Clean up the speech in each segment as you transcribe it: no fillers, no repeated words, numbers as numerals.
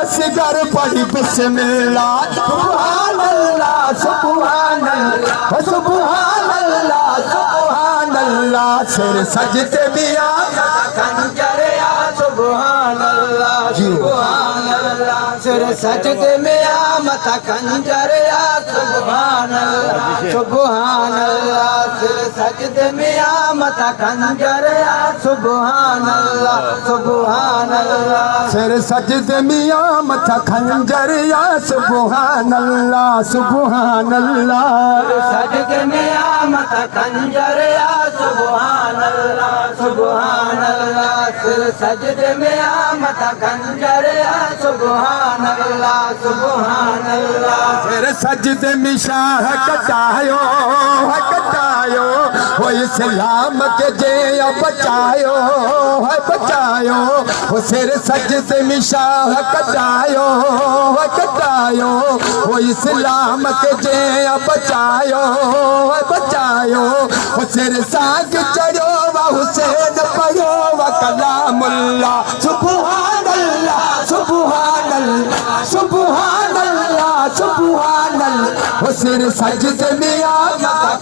असगर पढ़ी बिस्मिल्लाह सुभान अल्लाह सुभान अल्लाह सुभान अल्लाह सुभान अल्लाह सिर सजदे में आया खंजर या सुभान अल्लाह सुभान अल्लाह सिर सजदे में आ मथा खंजर या सुभान अल्लाह सुभान अल्लाह सिर सजदे में आ मथा खंजर या सुभान अल्लाह सुभान अल्लाह सिर सजदे में आ मथा खंजर या सुभान अल्लाह सुभान अल्लाह सजदे में आ मथा खंजर या सुभान अल्लाह सुभान अल्लाह सिर सजदे में आ मथा खंजर या सुभान अल्लाह सुभान अल्लाह सिर सजदे में शाह कटायो हो इस्लाम के जे बचायो है बचायो हो सिर सजदे में शाह कटायो हो इस्लाम के जे बचायो है बचायो हो सिर साग चढ़ो व हुसैन पढ़ो व कलामुल्लाह सुभान अल्लाह सुभान अल्लाह सुभान अल्लाह सुभान अल्लाह हो सिर सजदे में आ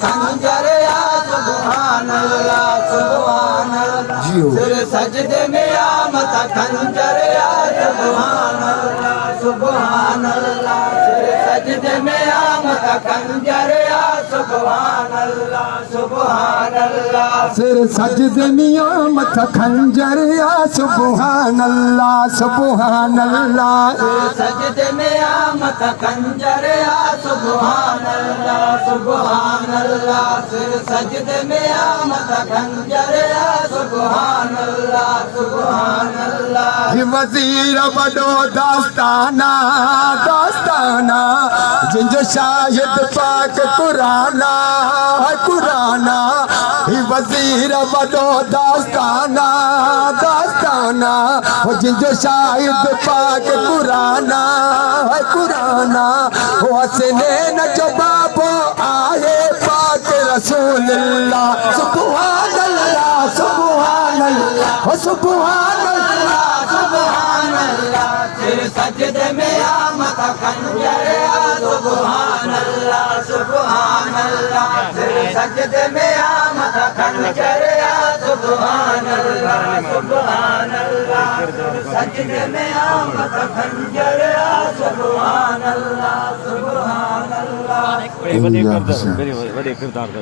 खंजर या सुभान अल्लाह सुभान अल्लाह सिर सजदे में आ मथा खंजर या सुभान अल्लाह सुभान अल्लाह सिर सजदे में आ मथा खंजर या सुभान अल्लाह सुभान अल्लाह सिर सजदे में आ मथा खंजर या सुभान अल्लाह सुभान अल्लाह सिर सजदे में आ मथा खंजर या सुभान अल्लाह सुभान अल्लाह सिर सजदे में आ मथा खंजर या सुभान अल्लाह सुभान अल्लाह वजीर बड़ो दास्ताना दास्ताना जिंजो शाहिद पाक कुराना कुराना वजीर बड़ो दास्ताना दास्ताना जिंजो शाहिद पाक कुराना कुराना हो हसने न जो बाबो आए पाक रसूलुल्लाह सुभान अल्लाह सुभान अल्लाह हो सुभान अल्लाह सुभान अल्लाह सिर सजदे में आ मथा खंजर या सुभान अल्लाह सुभान अल्लाह सिर सजदे में आ मथा खंजर या सुभान अल्लाह सुभान अल्लाह सजदे में आ मथा खंजर या सुभान अल्लाह सुभान अल्लाह बड़े किरदार का